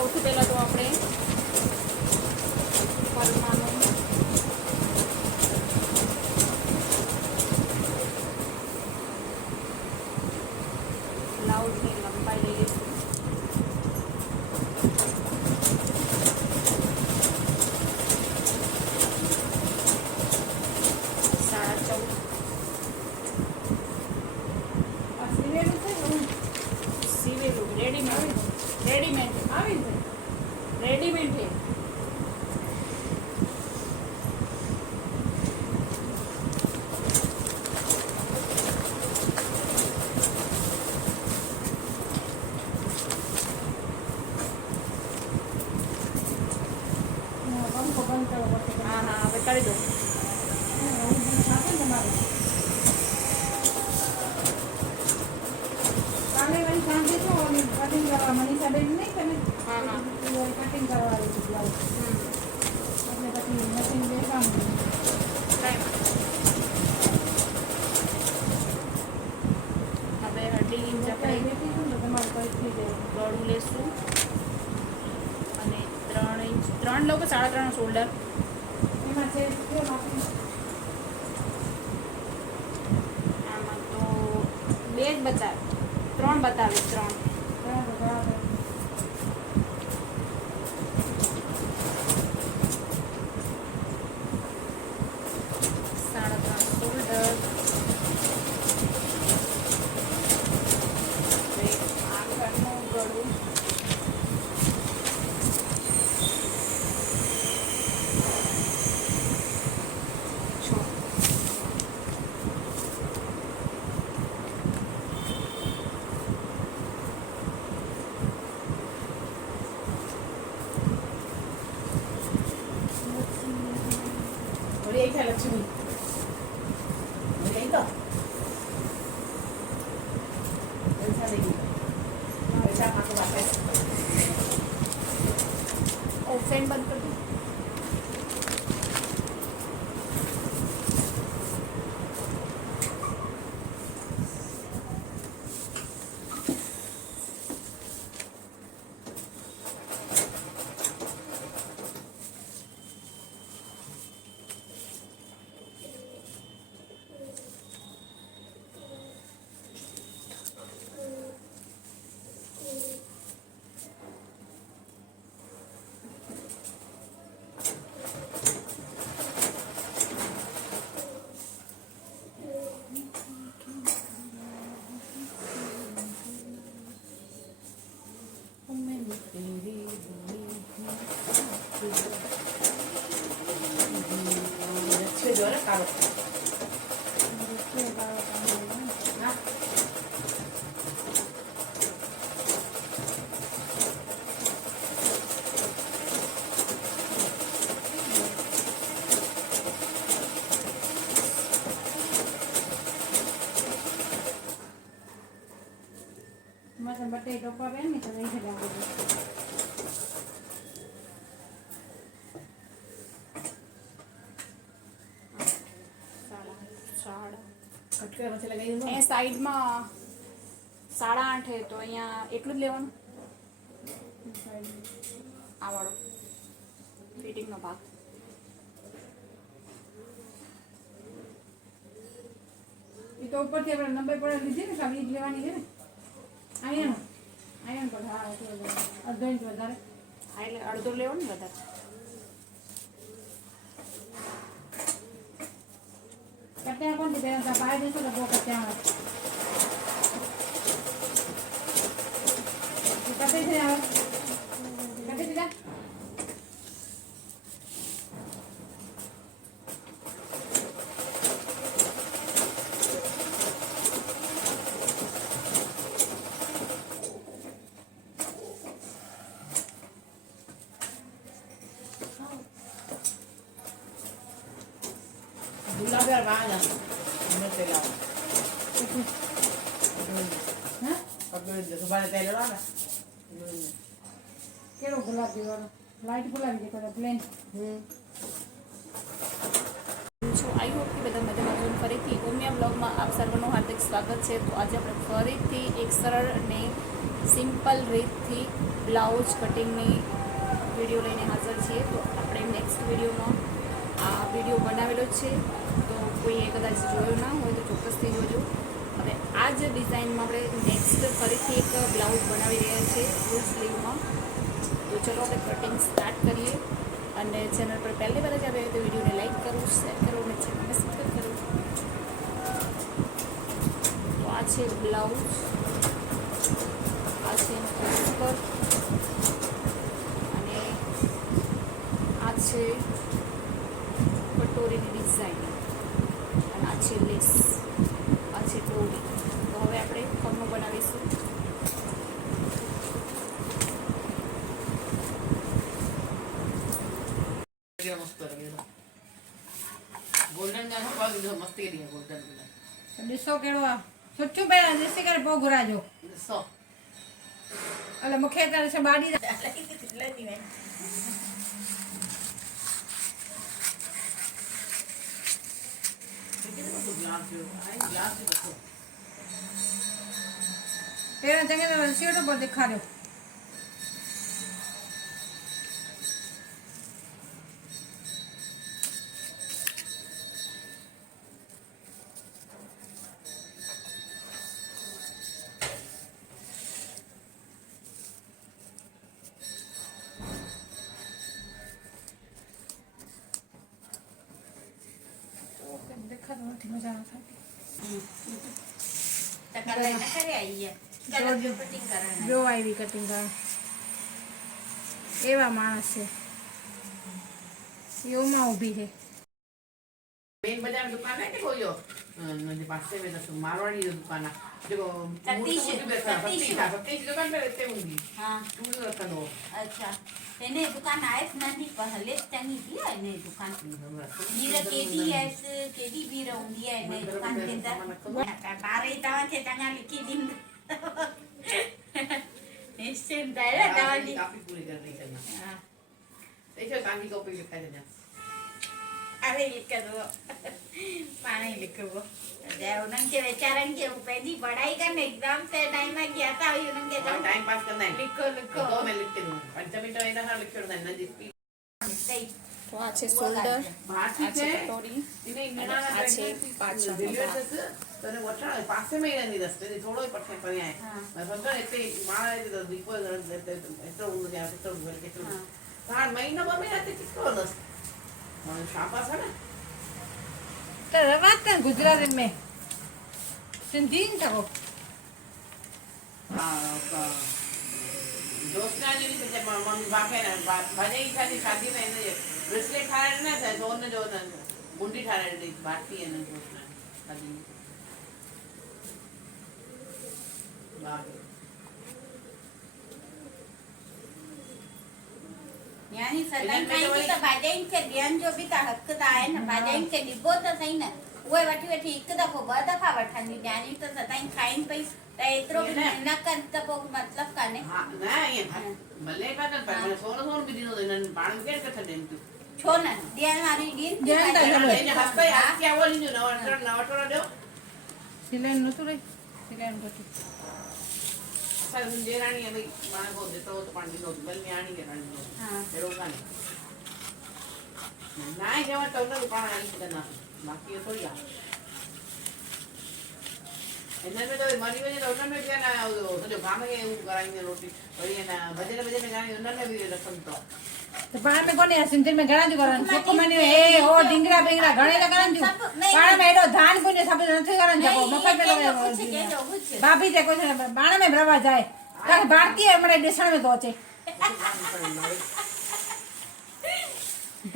સૌથી પહેલાં તો આપણે પરમાનું બ્લાઉઝની લંબાઈ લઈ લઈશું. रेडीमेड है. हाँ हाँ अब कर दो. मनीषा बेन नहीं करे. हाँ हाँ कटिंग करवा रही थी ब्लाउज. એટલે પછી મશીન બે કામ હવે અઢી ઇંચ આપણે તમારે કઈ થઈ જાય ગળું લેશું અને 3 ઇંચ 3 લો કે 3.5 શોલ્ડર એમાં છે કેમ આપી આમાં તો 2 જ બતાવે 3 બતાવે 3 બરાબર. लक्ष्मी तो पैसा देगी पैसा आपको वापस और फैन बंद कर दो. जो है कारो मतलब बटे टोपा पहन नहीं तो नहीं चला એ સાઈડમાં 8.5 છે તો અહીંયા એટલું જ લેવાનું. આ વાળો ફિટિંગનો ભાગ એ તો ઉપરથી આપણે 90 પડે લીધી ને ખાલી જ લેવાની છે ને. આયન પર હા અડધો ઇંચ વધારે હા એટલે અડધો લેવાનું ને વધારે. કટ્યા કોણ છે બહાર જશો તો બહુ કટ્યા કટે છે આવે કટે દીધા गुलाब यार वहाँ ना मैं तेला હા पकड़ दे सुबह तेल वाला કેવો ગુલાબ દેવાનો લાઈટ ગુલાબી દેખાતો પ્લેન છો આઈ હોપ કે બધા મજામાં ફરીથી ઉમિયા બ્લોગમાં આપ સર્વનું હાર્દિક સ્વાગત છે. તો આજે આપણે ફરીથી એક સરળ અને સિમ્પલ રીતથી બ્લાઉઝ કટિંગની વિડીયો લઈને હાજર છીએ. તો આપણે નેક્સ્ટ વિડીયોમાં આ વિડીયો બનાવેલો જ છે, તો કોઈએ કદાચ જોયો ના હોય તો ચોક્કસથી જોજો. હવે આ જ ડિઝાઇનમાં આપણે નેક્સ્ટ ફરીથી એક બ્લાઉઝ બનાવી રહ્યા છીએ ફૂલ સ્લીવમાં. તો ચલો આપણે કટિંગ સ્ટાર્ટ કરીએ. અને ચેનલ પર પહેલી વાર જ આવે તો વિડીયોને લાઈક કરો, શેર કરો અને ચેનલને સબસ્ક્રાઈબ કરો. તો આ છે બ્લાઉઝ, આ છે ઉપર, અને આ છે પટોરીની ડિઝાઇન, અને આ છે લેસ, આ છે ડોરી. તો હવે આપણે પગનું બનાવીશું. ગોલ્ડન ગાનો પાવ દીધો મસ્તી કરી ગોલ્ડન ॾिसो कहिड़ो आहे सुठो पहिरियों ॾिसी करे पोइ घुराइजो. સો अलाए मूंखे त ॾिस बाड़ी पहिरियों चङी तरह ॾिसी वठो पोइ ॾेखारियो. દેખાતો નથી, મજા ના થાય. જો આવી કટિંગ કરે એવા માણસ છે, એમાં ઊભી છે. मेन बाजार में दुकान है कि कोई हो मुझे पास में तो मारवाड़ी की दुकान है देखो सतीश सतीश दुकान पे रहते होंगी हाँ तू रखा लो अच्छा એને દુકાન આયસ નથી પણ હલે ચંગી થી એને દુકાન હીરા કેડીએસ કેડી બી રહુંगी એને દુકાન के अंदर बारे तवा के चंगा लिखी दिन निश्चिंत है दवाली काफी पूरी कर रही करना हां देखो कांदी को पे लिखा देना अरे लिख दो पानी लिखो जय उनन के बेचारन के पहली पढ़ाई करने एग्जाम से टाइम में गया था उनन के टाइम पास करना है लिखो लिखो तो मैं लिख के दूं 5 मिनट में ना लिख छोड़ना है ना जी सही તો આ છે શોલ્ડર, बाकी આ છે है પટોરી, इन्हें इंगना આ છે પાછળનો डिलीवर ભાગ. तक तने वठा पासे में ही रहंदी रस्ते थी थोड़ो ही पठे पर आए हाँ। मैं समझा इतने मां तो दीपो इतना उन जा इतना घर के तो हाँ। हां महीना में रहते कितो दस मन शाबाश है ना તો વાત કર ગુજરાતી में सिंधी न थको. हां दोस्ता जी ने जब मम्मी बापे ने भाजे ही खाली शादी में ने ब्रेसलेट खाया ना था तो ने जो मुंडी खाया दी बाटी है ना दोस्ता खाली बाप यानी सदाई खाई तो भाजाइन के ध्यान जो भी ता हक ता है ना भाजाइन के डिब्बो तो सही ना ओए वठी वठी एक दफो ब दफा वठानी यानी तो सदाई खाइन पई त एतरो भी न कर त पो मतलब काने हां ना ये भले का पर मैं सोनो सोनो भी दिनो देन पानी के के देन तू छो ना ध्यान मारी दिन ध्यान ता चलो. એને હસતા હસ્યા બોલી જો નવટરો દો સિલાઈ નતું રહી, સિલાઈ નતું. સર દેરાણી હવે મારા કો દેતો તો પાણી નો બલ મે આણી કે રાણી हां એ રોકાને ના જેવા તો ન પાણી આણી કે ના બાકી એ થોડી આ એને મે તો મારી વજે રોટલા મે કે ના તો ગામે એવું કરાઈને રોટી વળી એના બજે બજે ગાણી ઉનને બી રસમ તો તો પાણ में कोने सिंधी में घणा जो करन सुको मने ए ओ डिंगरा बिंगरा घणे का करन जो पाण में एडो धान कोने सब नथी करन जको मफत में भाभी जे कोई बाण में भरवा जाए का भारतीय हमरे देशण में तो अचे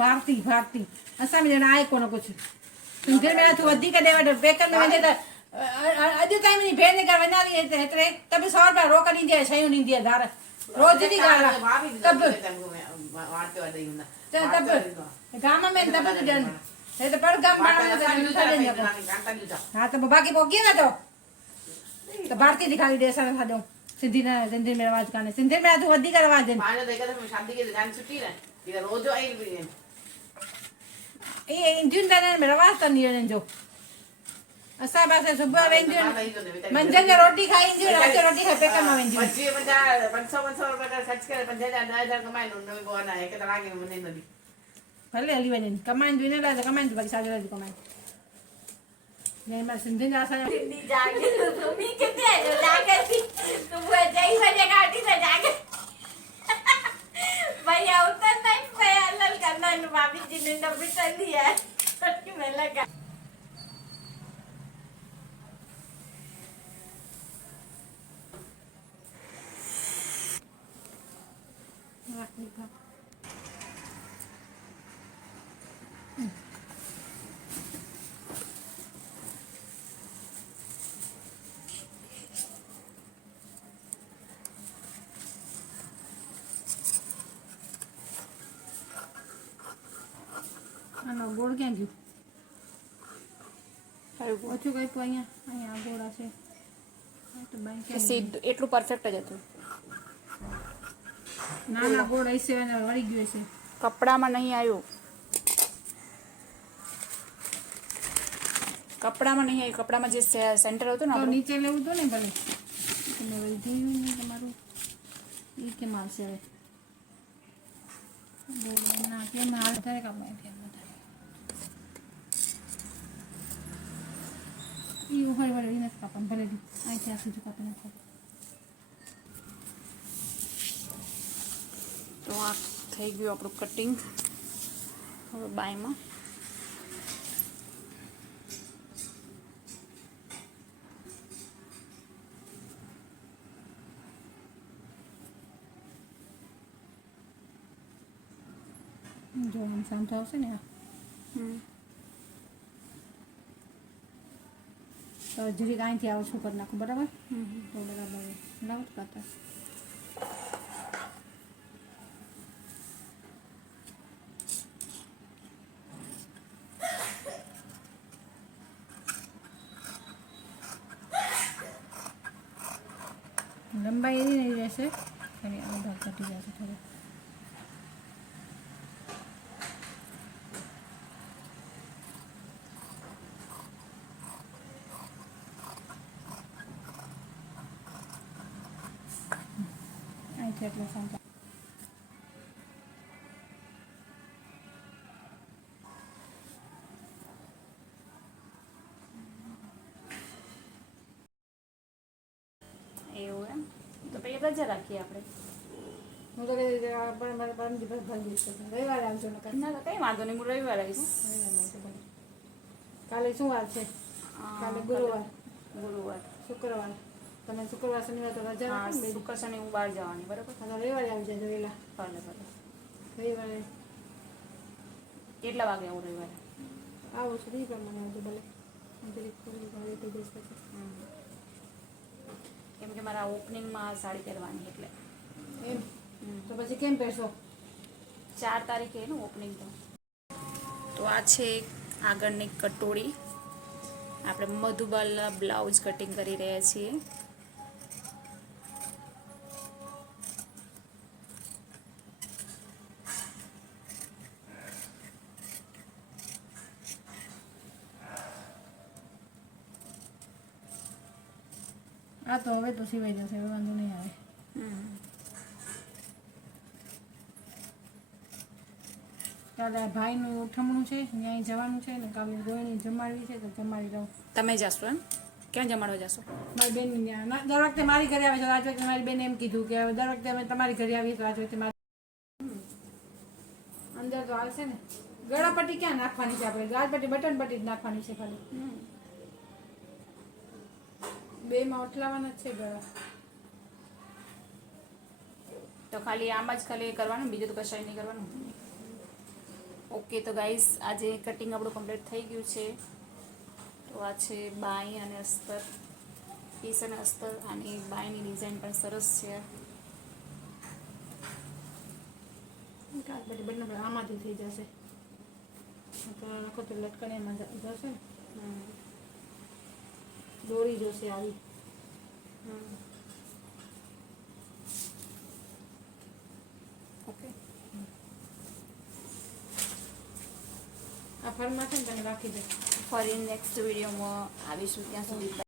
भारती भारती असा में जना आए कोन कुछ सिंधी में तो वधी के देवा पेकर में वने त अॼु ताईं मुंहिंजी भेण जे घर वञा थी हेतिरे त बि 100 रुपया रोक ॾींदी आहे, शयूं ॾींदी आहे धार रोज़ जी ॻाल्हि आहे. तब वाटे वाटे हुंदा तब गाम में तब ॾियनि हे त पर गाम बाण में त नथा ॾियनि जको. हा त पोइ बाक़ी पोइ कीअं वेठो त भारती थी खाली ॾे असां नथा ॾियूं. सिंधी न सिंधी में रवाज कान्हे, सिंधी में तूं वधीक रवाज आहिनि. पाण त हिकदमि शादी खे ध्यानु सुठी न इहा रोज़ आई बि इहे ईंदियूं त हिननि में रवाज अथनि हिननि जो. અસા પાસે સુબહ વેંજો મામા ઈ તો ને વિચારી મંજન રોટી ખાઈ જો રાતે રોટી ખાઈ પેકરમાં વેંજો પછી બધા 500 રૂપિયા ખર્ચ કરે 5000 10,000 કમાય નો નવી બોના એક તો લાગે મને નથી ભલે હલી વજન કમાઈને જોઈને લાગે કમાઈને બાકી સાજે લાગે કમાઈને ને માર સિંધી ના આસા हिंदी जागे तो तुम ही कितने हो जागे तुम वो जय बजे गाड़ी से जागे भैया उतर नहीं मैं लल करना भाभी जी ने डब्बी चल दिया है सच्ची में लगा આનો ગોળ ક્યાં ગયું ઓછું કઈ તો અહીંયા ગોળ હશે તો બાઈ ક્યાં સીધું એટલું પરફેક્ટ જ હતું. નાના ગોળ હશે અને વળી ગયું હશે કપડામાં નહીં આવ્યું. કપડામાં નહીં આવ્યું. કપડામાં જે સેન્ટર હતું ને તો આપણું, નીચે લેવું તો ને ભલે તમે વળી ગયું ને તમારું એ કેમ આવશે હવે ગોળ ના કેમ હાલ વધારે કમાય કેમ વધારે ઈ હોય વળી નથી કાપવાનું ભલે અહીંથી આ સુધી કાપી નાખો તો આ થઈ ગયું આપણું કટિંગ. હવે બાયમાં જો આમ શાંત આવશે ને આ તો જરીક અહીંથી આવું છું કરી નાખું બરાબર તો બરાબર બરાબર કરતા લંબાઈ એવી નહીં રહેશે ખાલી આ ભાગ ઘટી જશે થોડો અહીંથી એટલો શાંત એવું એમ તો પછી રજા રાખીએ આપણે. હું તો પરમ દિવસ ભરી દઈશ રવિવારે આવજો ને કાલે ના તો કંઈ વાંધો નહીં, હું રવિવારે આવીશ. કાલે શું વાર છે કાલે ગુરુવાર ગુરુવાર. શુક્રવાર તમે શુક્રવાર શનિવાર તો રજા હા, રાખો ને બે શુક્ર શનિ હું બહાર જવાની. બરાબર, તો રવિવારે આવી જાય વહેલા ભલે ભલે. રવિવારે કેટલા વાગે આવું રવિવારે? આવો છો એ પ્રમાણે આવજો ભલે જરીક થોડી ભારે થઈ જશે પછી કેમ કે મારા ઓપનિંગમાં સાડી પહેરવાની એટલે. એમ તો પછી કેમ પહેરશો 4 તારીખે એનું ઓપનિંગ તો આ છે આગળની કટોરી. આપણે મધુબાલા બ્લાઉઝ કટિંગ કરી રહ્યા છીએ. આ તો હવે તો સિવાય જશે હવે વાંધો નહીં આવે કાલે આ ભાઈનું ઉઠમણું છે ત્યાં જવાનું છે ને કાલે ગોળની જમાડવી છે તો જમાડી દઉં તમે જાશો એમ? ક્યાં જમાડવા જાશો? મારી બેન દર વખતે મારી ઘરે આવે છે આજ વખતે મારી બેન એમ કીધું કે હવે દર વખતે અમે તમારી ઘરે આવીએ તો આજ વખતે મારી અંદર તો આવશે ને ગળાપટ્ટી ક્યાં નાખવાની છે આપણે ગાળપટ્ટી બટન પટ્ટી જ નાખવાની છે ખાલી બેમાં ઓટલાવાના જ છે ગળા તો ખાલી આમ જ ખાલી કરવાનું, બીજું તો કશાય નહીં કરવાનું. ઓકે તો ગાઈસ આજે કટિંગ આપણું કમ્પ્લીટ થઈ ગયું છે. તો આ છે બાઈ અને અસ્તર, પીસ અને અસ્તર. અને બાઈની ડિઝાઇન પણ સરસ છે. ગાળપટ્ટી બટન આમાંથી થઈ જશે તો નાખો તો લટકણ એમાં જશે ને દોરી જોશે આવી ઓકે આ ઘરમાં છે ને તમે રાખી દે. ફરી નેક્સ્ટ વિડીયોમાં આવીશું ત્યાં સુધી